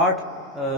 8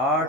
8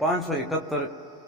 571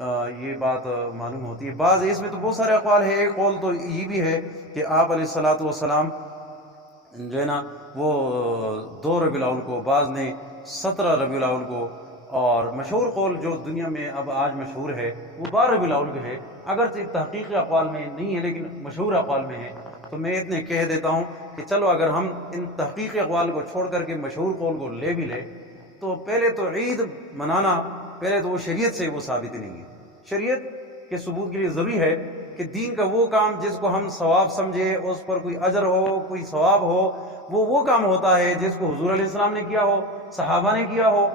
یہ بات معلوم ہوتی ہے۔ بعض اس میں تو بہت سارے اقوال ہیں، ایک قول تو یہ بھی ہے کہ آپ علیہ الصلاۃ والسلام جو ہے نا وہ 2 ربیع الاول کو، بعض نے 17 ربیع الاول کو، اور مشہور قول جو دنیا میں اب آج مشہور ہے وہ 12 ربیع الاول کے ہے، اگرچہ تحقیقی اقوال میں نہیں ہے لیکن مشہور اقوال میں ہے۔ تو میں اتنے کہہ دیتا ہوں کہ چلو اگر ہم ان تحقیقی اقوال کو چھوڑ کر کے مشہور قول کو لے بھی لے تو پہلے تو عید منانا، پہلے تو وہ شریعت سے وہ ثابت نہیں ہے۔ شریعت کے ثبوت کے لیے ضروری ہے کہ دین کا وہ کام جس کو ہم ثواب سمجھے، اس پر کوئی اجر ہو، کوئی ثواب ہو، وہ کام ہوتا ہے جس کو حضور علیہ السلام نے کیا ہو، صحابہ نے کیا ہو۔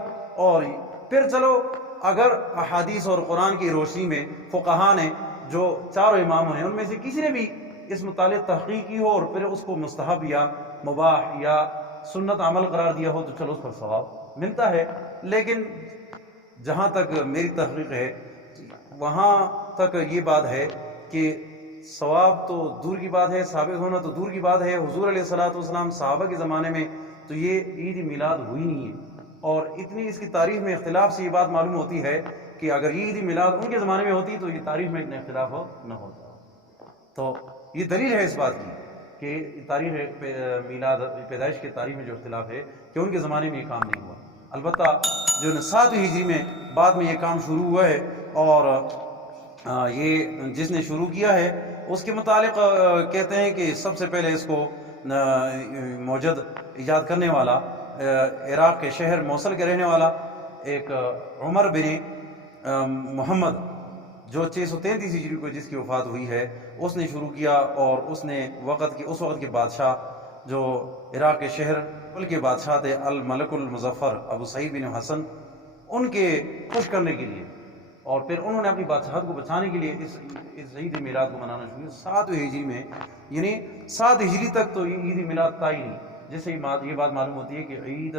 اور پھر چلو اگر احادیث اور قرآن کی روشنی میں فقہا نے جو 4 امام ہیں ان میں سے کسی نے بھی اس متعلق تحقیق کی ہو اور پھر اس کو مستحب یا مباح یا سنت عمل قرار دیا ہو تو چلو اس پر ثواب ملتا ہے۔ لیکن جہاں تک میری تحقیق ہے وہاں تک یہ بات ہے کہ ثواب تو دور کی بات ہے، ثابت ہونا تو دور کی بات ہے۔ حضور علیہ الصلاۃ والسلام صحابہ کے زمانے میں تو یہ عید میلاد ہوئی نہیں ہے، اور اتنی اس کی تاریخ میں اختلاف سے یہ بات معلوم ہوتی ہے کہ اگر عید میلاد ان کے زمانے میں ہوتی تو یہ تاریخ میں اتنا اختلاف نہ ہوتا۔ تو یہ دلیل ہے اس بات کی کہ تاریخ میلاد پیدائش کے تاریخ میں جو اختلاف ہے کہ ان کے زمانے میں یہ کام نہیں ہوا۔ البتہ جو 7ویں ہجری میں بعد میں یہ کام شروع ہوا ہے، اور یہ جس نے شروع کیا ہے اس کے متعلق کہتے ہیں کہ سب سے پہلے اس کو موجد ایجاد کرنے والا عراق کے شہر موصل کے رہنے والا ایک عمر بن محمد جو 633 ہجری کو جس کی وفات ہوئی ہے اس نے شروع کیا، اور اس نے اس وقت کے بادشاہ جو عراق کے شہر کے بادشاہ تھے الملک المظفر ابو سعید بن حسن، ان کے خوش کرنے کے لیے اور پھر انہوں نے اپنی بادشاہت کو بچانے کے لیے اس عید میلاد کو منانا شروع کیا 7ویں ہجری میں، یعنی 7 ہجری تک تو یہ عید میلاد تھا ہی نہیں، جس سے یہ بات معلوم ہوتی ہے کہ عید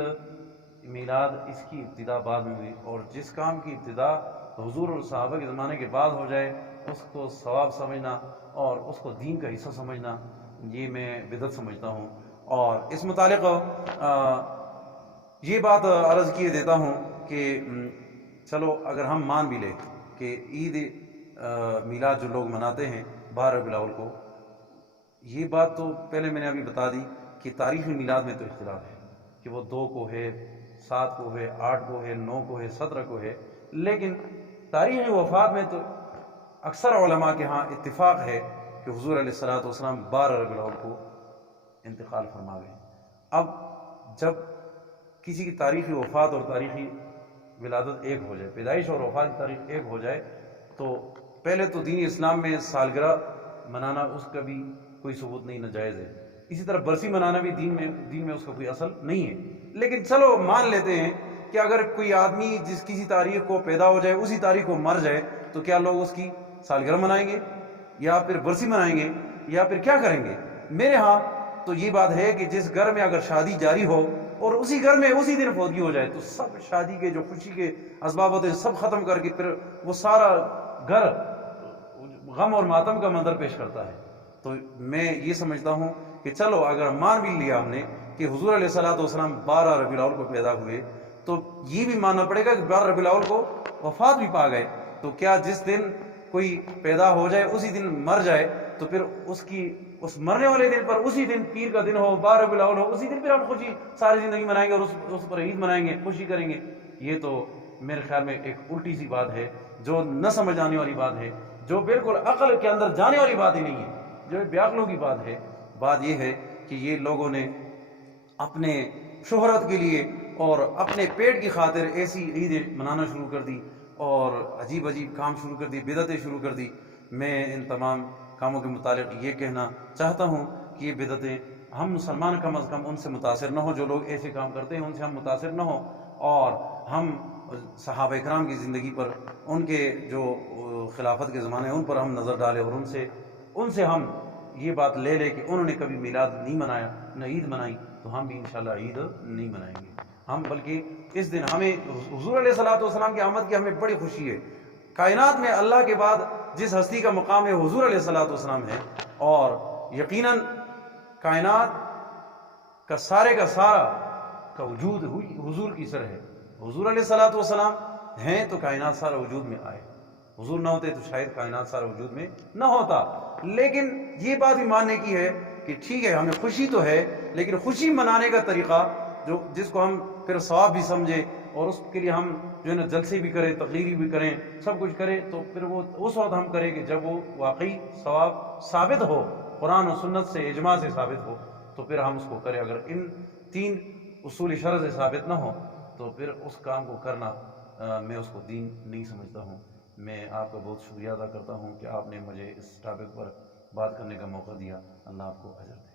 میلاد اس کی ابتدا بعد میں ہوئی، اور جس کام کی ابتدا حضور اور صحابہ کے زمانے کے بعد ہو جائے اس کو ثواب سمجھنا اور اس کو دین کا حصہ سمجھنا یہ میں بدعت سمجھتا ہوں۔ اور اس متعلق یہ بات عرض کیے دیتا ہوں کہ چلو اگر ہم مان بھی لیں کہ عید میلاد جو لوگ مناتے ہیں 12 ربیع الاول کو، یہ بات تو پہلے میں نے ابھی بتا دی کہ تاریخی میلاد میں تو اختلاف ہے کہ وہ 2 کو ہے، 7 کو ہے، 8 کو ہے، 9 کو ہے، 17 کو ہے، لیکن تاریخی وفات میں تو اکثر علماء کے ہاں اتفاق ہے کہ حضور علیہ الصلاۃ والسلام 12 ربیع الاول کو انتقال فرما گئے۔ اب جب کسی کی تاریخی وفات اور تاریخی ولادت ایک ہو جائے، پیدائش اور وفات کی تاریخ ایک ہو جائے، تو پہلے تو دین اسلام میں سالگرہ منانا اس کا بھی کوئی ثبوت نہیں، ناجائز ہے۔ اسی طرح برسی منانا بھی دین میں اس کا کوئی اصل نہیں ہے۔ لیکن چلو مان لیتے ہیں کہ اگر کوئی آدمی کسی تاریخ کو پیدا ہو جائے اسی تاریخ کو مر جائے تو کیا لوگ اس کی سالگرہ منائیں گے یا پھر برسی منائیں گے یا پھر کیا کریں گے؟ میرے ہاں تو یہ بات ہے کہ جس گھر میں اگر شادی جاری ہو اور اسی گھر میں اسی دن فوتگی ہو جائے تو سب شادی کے جو خوشی کے اسباب ہوتے ہیں سب ختم کر کے پھر وہ سارا گھر غم اور ماتم کا منظر پیش کرتا ہے۔ تو میں یہ سمجھتا ہوں کہ چلو اگر مان بھی لیا ہم نے کہ حضور علیہ الصلوۃ والسلام 12 ربیع الاول کو پیدا ہوئے تو یہ بھی ماننا پڑے گا کہ 12 ربیع الاول کو وفات بھی پا گئے، تو کیا جس دن کوئی پیدا ہو جائے اسی دن مر جائے تو پھر اس مرنے والے دن پر اسی دن پیر کا دن ہو 12 ربیع الاول ہو اسی دن پھر ہم خوشی ساری زندگی منائیں گے اور اس پر عید منائیں گے، خوشی کریں گے؟ یہ تو میرے خیال میں ایک الٹی سی بات ہے، جو نہ سمجھ آنے والی بات ہے، جو بالکل عقل کے اندر جانے والی بات ہی نہیں ہے، جو بے عقلوں کی بات ہے۔ بات یہ ہے کہ یہ لوگوں نے اپنے شہرت کے لیے اور اپنے پیٹ کی خاطر ایسی عیدیں منانا شروع کر دی اور عجیب کام شروع کر دی، بدعتیں شروع کر دی۔ میں ان تمام کاموں کے متعلق یہ کہنا چاہتا ہوں کہ یہ بدعتیں ہم مسلمان کم از کم ان سے متاثر نہ ہوں، جو لوگ ایسے کام کرتے ہیں ان سے ہم متاثر نہ ہوں، اور ہم صحابہ اکرام کی زندگی پر، ان کے جو خلافت کے زمانے ان پر ہم نظر ڈالیں اور ان سے ہم یہ بات لے لیں کہ انہوں نے کبھی میلاد نہیں منایا نہ عید منائی، تو ہم بھی انشاءاللہ عید نہیں منائیں گے۔ ہم بلکہ اس دن ہمیں حضور علیہ الصلوۃ والسلام کی آمد کی ہمیں بڑی خوشی ہے۔ کائنات میں اللہ کے بعد جس ہستی کا مقام ہے حضور علیہ الصلوۃ والسلام ہے، اور یقیناً کائنات کا سارے کا سارا کا وجود حضور کی سر ہے۔ حضور علیہ الصلوۃ والسلام ہیں تو کائنات سارا وجود میں آئے۔ حضور نہ ہوتے تو شاید کائنات سارا وجود میں نہ ہوتا. لیکن یہ بات بھی ماننے کی ہے کہ ٹھیک ہے ہمیں خوشی تو ہے، لیکن خوشی منانے کا طریقہ جس کو ہم پھر ثواب بھی سمجھے اور اس کے لیے ہم جو ہے نا جلسے بھی کریں، تقریری بھی کریں، سب کچھ کریں، تو پھر وہ اس وقت ہم کریں کہ جب وہ واقعی ثواب ثابت ہو، قرآن و سنت سے، اجماع سے ثابت ہو، تو پھر ہم اس کو کریں. اگر ان 3 اصول شرع سے ثابت نہ ہو تو پھر اس کام کو کرنا میں اس کو دین نہیں سمجھتا ہوں. میں آپ کا بہت شکریہ ادا کرتا ہوں کہ آپ نے مجھے اس ٹاپک پر بات کرنے کا موقع دیا. اللہ آپ کو اجر دے.